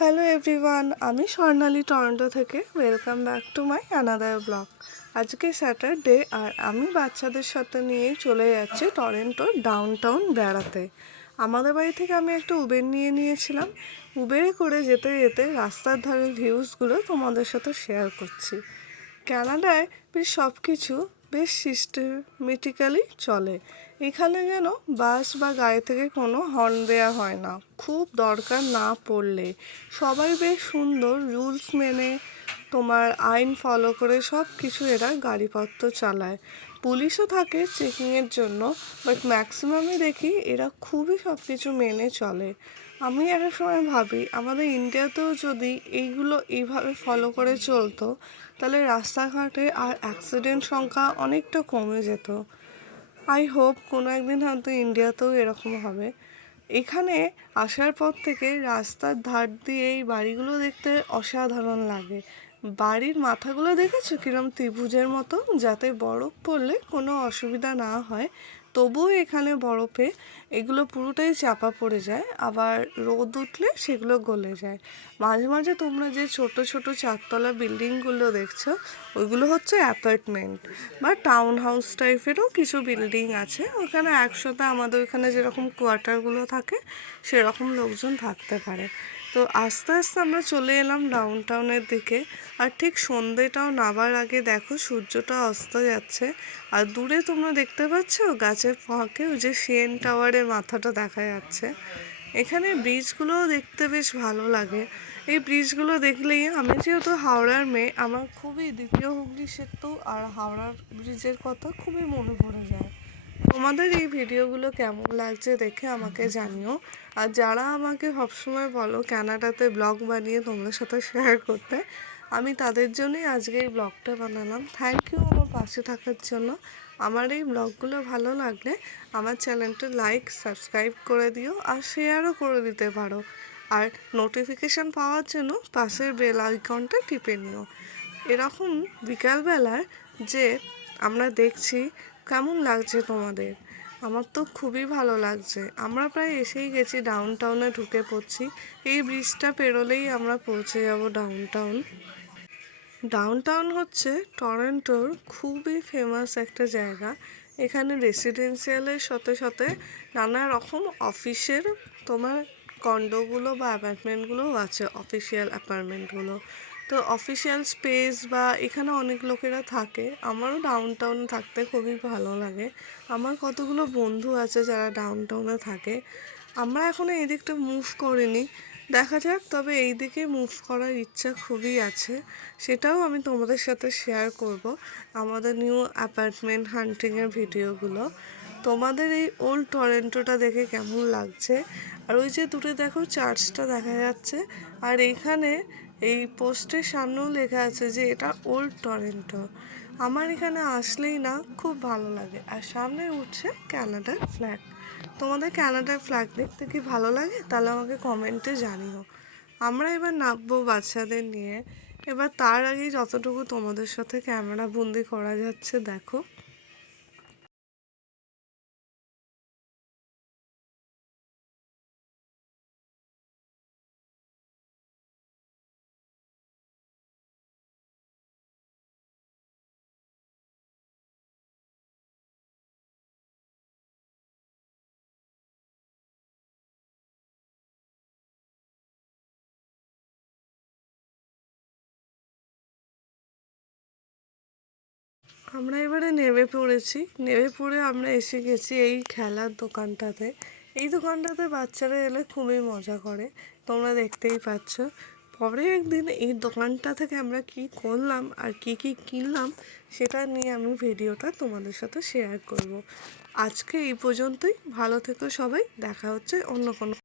Hello everyone, আমি স্বর্ণালী Toronto থেকে। Welcome back to my another blog. আজকে স্যাটারডে আর আমি বাচ্চাদের সাথে নিয়ে চলে যাচ্ছি টরন্টোর ডাউনটাউন বেড়াতে। আমাদের বাড়ি থেকে আমি একটা উবের নিয়ে নিয়েছিলাম। উবেরে করে যেতে যেতে রাস্তার ধারের ভিউজগুলো তোমাদের সাথে শেয়ার করছি। কানাডায় বেশ সব কিছু বেশ সিস্টেমেটিক্যালি চলে। এখানে যেন বাস বা গাড়ি থেকে কোনো হর্ন দেওয়া হয় না, খুব দরকার না পড়লে। সবাই বেশ সুন্দর রুলস মেনে তোমার আইন ফলো করে সব কিছু এরা গাড়িপত্র চালায়। পুলিশও থাকে চেকিংয়ের জন্য, বাট ম্যাক্সিমামই দেখি এরা খুবই সব কিছু মেনে চলে। আমি একটা সময় ভাবি আমাদের ইন্ডিয়াতেও যদি এইগুলো এইভাবে ফলো করে চলতো, তাহলে রাস্তাঘাটে আর অ্যাক্সিডেন্ট সংখ্যা অনেকটা কমে যেত। আই হোপ কোনো একদিন হয়তো ইন্ডিয়াতেও এরকম হবে। এখানে আসার পর থেকে রাস্তার ধার দিয়ে এই বাড়িগুলো দেখতে অসাধারণ লাগে। বাড়ির মাথাগুলো দেখেছো কিরম ত্রিভুজের মতো, যাতে বরফ পড়লে কোনো অসুবিধা না হয়। তবুও এখানে বরফে এগুলো পুরোটাই চাপা পড়ে যায়, আবার রোদ উঠলে সেগুলো গলে যায়। মাঝে মাঝে তোমরা যে ছোট ছোট চারতলা বিল্ডিংগুলো দেখছো, ওইগুলো হচ্ছে অ্যাপার্টমেন্ট বা টাউন হাউস টাইপেরও কিছু বিল্ডিং আছে। ওখানে একসাথে আমাদের ওখানে যেরকম কোয়ার্টারগুলো থাকে সেরকম লোকজন থাকতে পারে। তো আস্তে আস্তে আমরা চলে এলাম ডাউন টাউনের দিকে। আর ঠিক সন্ধেটাও নাবার আগে দেখো সূর্যটা অস্ত যাচ্ছে। আর দূরে তোমরা দেখতে পাচ্ছ গাছের ফাঁকে ওই যে সিএন টাওয়ারের মাথাটা দেখা যাচ্ছে। এখানে ব্রিজগুলোও দেখতে বেশ ভালো লাগে। এই ব্রিজগুলো দেখলেই, আমি যেহেতু হাওড়ার মেয়ে, আমার খুবই দ্বিতীয় হুগলি সেতু আর হাওড়ার ব্রিজের কথা খুবই মনে পড়ে যায়। তোমাদের এই ভিডিওগুলো কেমন লাগছে দেখে আমাকে জানিও। আর যারা আমাকে সবসময় বলো কানাডাতে ব্লগ বানিয়ে তোমাদের সাথে শেয়ার করতে, আমি তাদের জন্যই আজকে এই ব্লগটা বানালাম। থ্যাংক ইউ আমার পাশে থাকার জন্য। আমার এই ব্লগগুলো ভালো লাগলে আমার চ্যানেলটা লাইক সাবস্ক্রাইব করে দিও, আর শেয়ারও করে দিতে পারো। আর নোটিফিকেশান পাওয়ার জন্য পাশের বেল আইকনটা টিপে নিও। এরকম বিকালবেলার যে আমরা দেখছি, কেমন লাগছে তোমাদের? আমার তো খুবই ভালো লাগছে। আমরা প্রায় এসেই গেছি, ডাউন টাউনে ঢুকে পড়ছি। এই ব্রিজটা পেরোলেই আমরা পৌঁছে যাব ডাউন টাউন। ডাউন টাউন হচ্ছে টরন্টোর খুবই ফেমাস একটা জায়গা। এখানে রেসিডেন্সিয়ালের সাথে সাথে নানা রকম অফিসের তোমার কন্ডোগুলো বা অ্যাপার্টমেন্টগুলোও আছে, অফিসিয়াল অ্যাপার্টমেন্টগুলো। তো অফিসিয়াল স্পেস বা এখানে অনেক লোকেরা থাকে। আমারও ডাউন টাউনে থাকতে খুবই ভালো লাগে। আমার কতগুলো বন্ধু আছে যারা ডাউন টাউনে থাকে। আমরা এখনও এই দিকটা মুভ করিনি, দেখা যাক। তবে এই দিকে মুভ করার ইচ্ছা খুবই আছে, সেটাও আমি তোমাদের সাথে শেয়ার করব আমাদের নিউ অ্যাপার্টমেন্ট হান্টিংয়ের ভিডিওগুলো। তোমাদের এই ওল্ড টরেন্টোটা দেখে কেমন লাগছে? আর ওই যে দূরে দেখো চার্চটা দেখা যাচ্ছে, আর এইখানে এই পোস্টের সামনেও লেখা আছে যে এটা ওল্ড টরেন্টো। আমার এখানে আসলেই না খুব ভালো লাগে। আর সামনে উঠছে ক্যানাডার ফ্ল্যাগ। তোমাদের ক্যানাডার ফ্ল্যাগ দেখতে কি ভালো লাগে? তাহলে আমাকে কমেন্টে জানিও। আমরা এবার নামবো বাচ্চাদের নিয়ে। এবার তার আগেই যতটুকু তোমাদের সাথে ক্যামেরা বন্দি করা যাচ্ছে দেখো। আমরা এবারে নেমে পড়েছি। নেমে পড়ে আমরা এসে গেছি এই খেলার দোকানটাতে। এই দোকানটাতে বাচ্চারা এলে খুবই মজা করে, তোমরা দেখতেই পাচ্ছ। পরে একদিন এই দোকানটা থেকে আমরা কি করলাম আর কি কি কিনলাম সেটা নিয়ে আমি ভিডিওটা তোমাদের সাথে শেয়ার করব। আজকে এই পর্যন্তই। ভালো থেকো সবাই, দেখা হচ্ছে অন্য কোনো